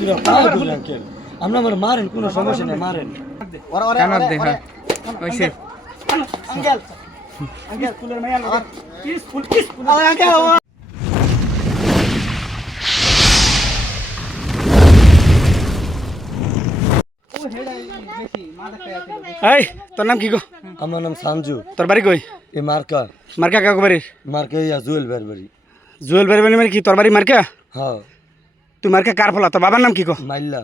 দুটো পাও ধরে আঙ্কেল আমরা আমার মারেন কোনো সমস্যা নেই মারেন ওরা ওরা কানার দেখা ওইসে আঙ্কেল আঙ্কেল স্কুলের মাইয়া লাগা স্কুল আঙ্কেল এই তোর নাম কি গো? আমার নাম সানজু তোর বাড়ি কই? এই মার্কা মার্কা কাকু বাড়ির? মার্কা ইয়া জুয়েল বেরবারি জুয়েল বাড়ি মানে কি তোর বাড়ি মার্কা? হ্যাঁ তুই মার্কা কার ফলা? তোর বাবার নাম কি গো? মাইল্লা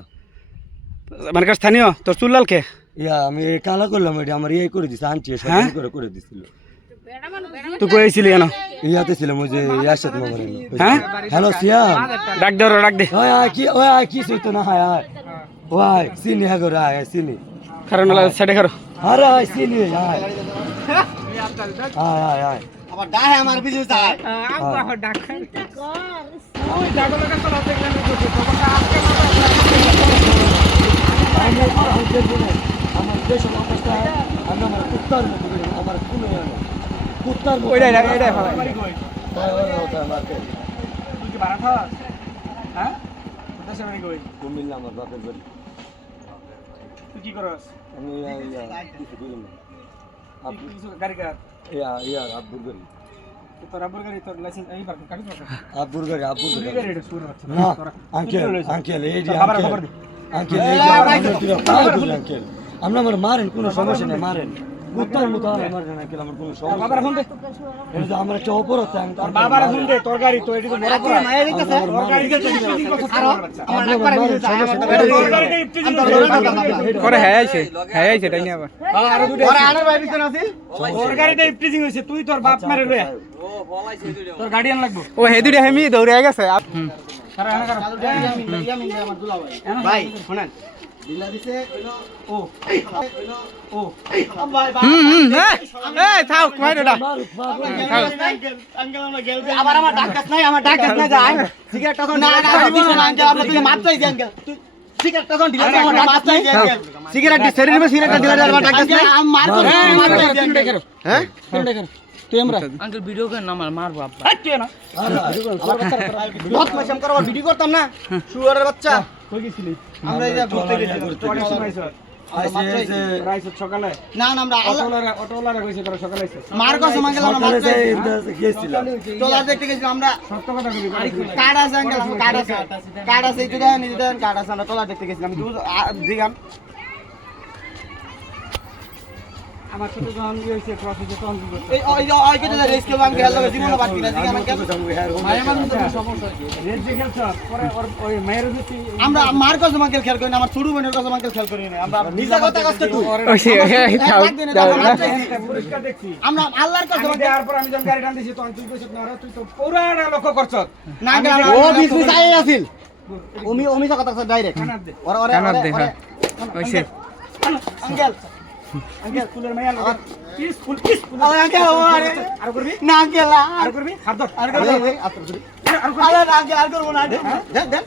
মার্কা স্থানীয়? তোর চুল লাল কে? ইয়া আমি কালা করলাম এটা আমার ইয়ে করে দিছে আন্টি হ্যাঁ? করে দিছিল তুই কই আইছিলি কেন? ইয়াতে ছিলাম ওই যে ইয়ার সাথে মামা হ্যাঁ হ্যালো সিয়াম ডাক দে ওরে, ডাক দে। ওই কি সইতো না হায় হায় ওই সিনি হ্যাঁ গো রায় সিনি কারণ সাইডে খারো। আরে হায় সিনি হায় হায় হায় হায় আবার ডাহে আমার বিজু যায় আমার দেশের অবস্থা আমার কুত্তার মতো আমার কোনো কুত্তার মতো ওইটাই এইটাই ভালো। তুই কি ভাড়া খাস হ্যাঁ দেশে বাড়ি কই? কুমিল্লা আমার বাপের বাড়ি তুই কি করস? আমি কিছু করি না কিছু গাড়ি কার ইয়ার আব্বুর গাড়ি তোর আব্বুর গাড়ি তোর লাইসেন্স এই বার কাগজ বার আব্বুর গাড়ি তুই গাড়ি এটা শুরু হচ্ছে না আঙ্কেল আঙ্কেল এই যে বাবার খবর দে আঙ্কেল এই যে আঙ্কেল আমরা আমার মারেন কোনো সমস্যা নেই মারেন কুত্তার মতো আমার মারেন আঙ্কেল আমার কোনো সমস্যা বাবার ফোন দে এটা যে আমার একটা অপরাধ তোর বাবার ফোন দে তোর গাড়ি তো এটি তো বড় পড়া মায়া দিতেছে তোর গাড়ি কে আমার একবার বিজু যায় তোর গাড়িতে ইপটিজিং করে হ্যাঁ আইছে তাই না আবার আর দুটো আর আনার ভাই বিছানা আছিল তোর গাড়িতে ইপটিজিং হইছে তুই তোর বাপ মারে লয়া ও বলাইছে দুটো তোর গার্ডিয়ান লাগবো ও হে দুইটা হেমি দৌড়ে গেছে। সারা হানা কর আমার দুলা ভাই শুনেন দিলা দিছে ও ও ভাই এই থাক মাইরে না। আঙ্কেল আমরা গেল আবার আমার ডাকাত নাই যায় সিগারেটটা তো না দিছ না আঙ্কেল আপনি তুই মাত্রাই দেন আঙ্কেল তুই সিগারেটটা তো দিলা আমার মাত্রাই দেন আঙ্কেল সিগারেট দি শরীরে মে সিগারেট দিলা আমার ডাকাত নাই আমি মারবো মাত্রাই দেন হ্যাঁ কেন দেখো তুই আমরা আঙ্কেল ভিডিও করে না মারবো আব্বা। তুই না বহুত মাসম করব ভিডিও করতাম না শুয়ারের বাচ্চা কই গেছিলি আমরা এই যে ঘুরতে গেছিলাম তোর শুনাইছ রাইছ সকালে না না আমরা অটোওয়ালা কইছে তোরা সকালে আইছ মার কসম আঙ্কেল আমরা মার গেছিলাম টলার দেখতে গেছিলাম আমরা সত্য কথা কইবি কার্ড আছে আঙ্কেল আমার কার্ড আছে একটু দেন নিজে দেন কার্ড আছে আমরা টলার দেখতে গেছিলাম দিগাম আমার ছোট যখন হইছে প্রসেসে তখন কি করতে এই কেটে রেস কে বাং গেল জীবন বাদ দিনা দিগাম আঙ্কেল মায়ের মধ্যে সমস্যা কি রেস যে খেলছ পরে ওই মায়ের হচ্ছে আমরা মার কসম আঙ্কেল খেল করি না আমার ছোট বোনের কসম আঙ্কেল খেল করি না আমরা নিজে কথা কষ্ট তুই পরিষ্কার দেখছি আমরা আল্লাহর কসম দেওয়ার পর আমি যখন গাড়ি টান দিছি তখন তুই কইছ না তুই তো পুরাটা লক্ষ্য করছ না ও বিজনেস আই আছিল ওমি কথা কথা ডাইরেক্ট ওরা ওরা কানার দেখা ওইসে আঙ্কেল আঙ্কেল স্কুলের মাইয়া লাগা স্কুল আঙ্কেল আর করবি না আঙ্কেল আর করবি হাত ধর আর করবি আর করবি আল্লাহ না আঙ্কেল আর করব না দেন দেন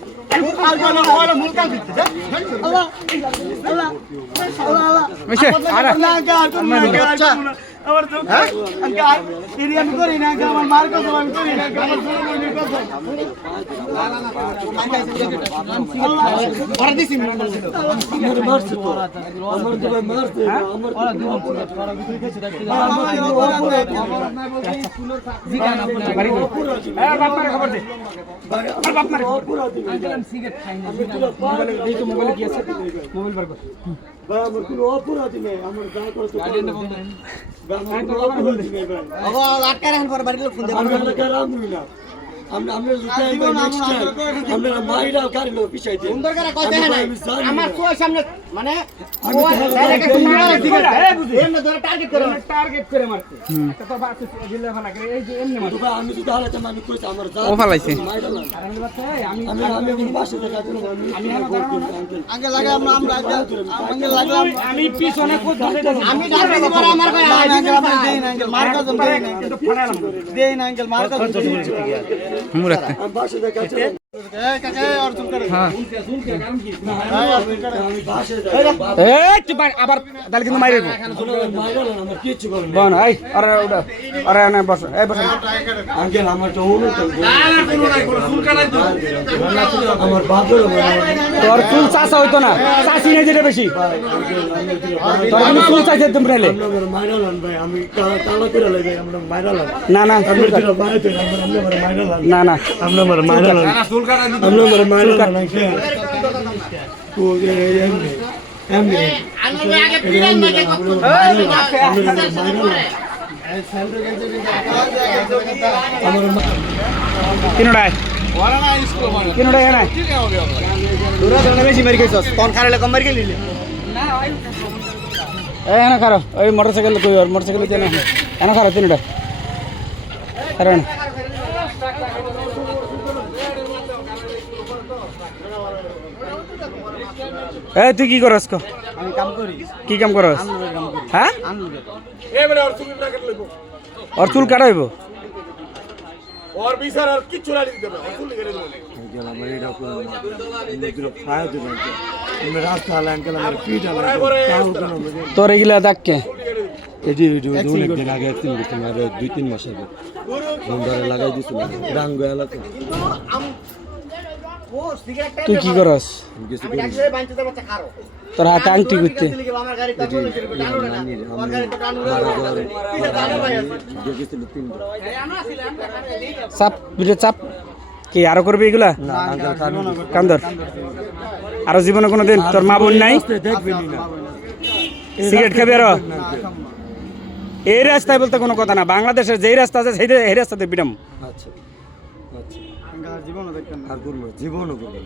আর করব না ওরা মূল কাজ দিতে আল্লাহ আল্লাহ আল্লাহ ওইসে আর না আঙ্কেল আর করব না আমার তো আঙ্কেল এরি আমি করি না আঙ্কেল আমার মার কথা আমি করি না আমার ছোট বোনের কথা ওরা দিছি আমার মারছে তো আমার তো মারছে আমার বাড়ি কই? বাপ মারে খবর দে আর বাপ মারে মোবাইলে কি আছে মোবাইল বার কর আমার কোনো অপরাধী নেই আমার যা করতে আমরা মাইরা গাড়ি লোক পিছাই দিই সুন্দর করে কই দেখে নাই আমার চোখের সামনে মানে এমনে ধরে টার্গেট করে মারতে তো বাস দিলে ভালো করে এই যে এমনি মারতে আমি যদি হালাতে আমি কইছি আমার ও ফালাইছে আমি আমি বাসে দেখা করব আগে লাগে আমরা আগে লাগলাম আমি পিছনে কোদ ধরে আমি ডাকে দিব আমার কই দেই না আঙ্কেল মার কাজ দেই না কিন্তু ফাড়ালাম দেই না আঙ্কেল মার কাজ মুরাতে বাসে দেখা হ্যাঁ আমি বাসে এই তুই আবার তাহলে কিন্তু মাইরে দেবো আমার কিচ্ছু করবেন বোন এই আরে ওটা আরে না বস এই বস আঙ্কেল আমার তো অনুতম আমার বাপের তোর চুল চাষা হইতো না চাষি নেই যেটা বেশি তোর কিন্তু চুল চাষে একদম রেলে মাইরালান ভাই আমি কালা করে লাগে আমরা মাইরালান না না আমি যেটা বাইরে তো আমরা মাইরালান না না আমরা মাইরালান আমরা মাইরালান আঙ্কেল তো এমনি এমনি কিনোটায় কিনোটায় হ্যাঁ বেশি মারি গেছস কোন খারালে কম মারি গেলি এই হ্যাঁ খারাপ ওই মোটরসাইকেল কই আর মোটরসাইকেল কেন হ্যাঁ খারাপ তিনটা কারণ এই তুই কি করস কো আমি কাম করি কি কাম করস হ্যাঁ ওর চুল কাটাইব और भी सर और किच्छु ना दिते और फुल करे दो अंकल हमारे इधर को मुझे फायर दे अंकल मेरा रास्ता हाल अंकल हमारे पीठ हाल काम करना मुझे তোর এগুলা দেখকে এটি ভিডিও অনেক দিন আগে একদিন করতাম আর 2-3 মাস আগে বন্ধরে লাগাই দিছিল ডাঙ্গো এলাকা ও সিগারেট তুই কি করস কিছু আমি ডাক্তারে বানতে দেব বাচ্চা খারো তোর হাতে আংটি করতে আমার গাড়ি তো চলে ছিল টানো না আমার গাড়ি তো টানো না পিছে টানো ভাই গেছিল 3 চাপ ভিডিও চাপ কি আরো করবি এগুলা না আঙ্কেল খানো কান্দর আরো জীবনে কোনোদিন তোর মা বোন নাই দেখবেনি না সিগারেট খাবি আরো এই রাস্তায় বলতে কোনো কথা না বাংলাদেশের যেই রাস্তা আছে সেই এই রাস্তাতে বিরাম আচ্ছা আচ্ছা জীবনও দেখতেন আর করবো জীবনও করবো